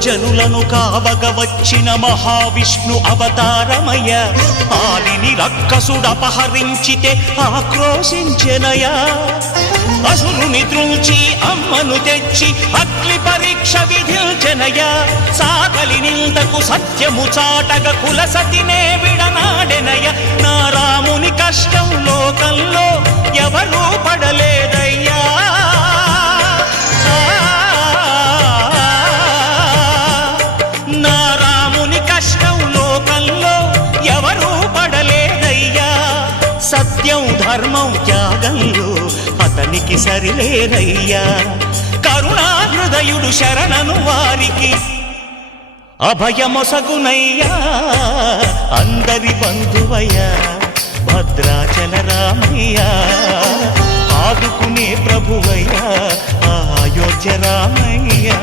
జనులను కావగ వచ్చిన మహావిష్ణు అవతారమయ. ఆలిని రక్కసుడపహరించితే ఆక్రోశించెనయా. అసురుని త్రుంచి అమ్మను తెచ్చి అగ్ని పరీక్ష విధించెనయా. సాకలి నిందకు సత్యము చాటగ కులసతినే విడనాడెనయ. నా రాముని కష్టం లోకంలో ఎవరూ పడలేదయ్యా. నా రాముని కష్టం లోకంలో ఎవరూ పడలేదయ్యా. సత్యం ధర్మం త్యాగంలో అతనికి సరిలేరయ్యా. కరుణాహృదయుడు శరణను వారికి అభయమొసగునయ్యా. అందరి బంధువయ్యా భద్రాచల రామయ్య. ఆదుకునే ప్రభువయ్యా అయోధ్య రామయ్య.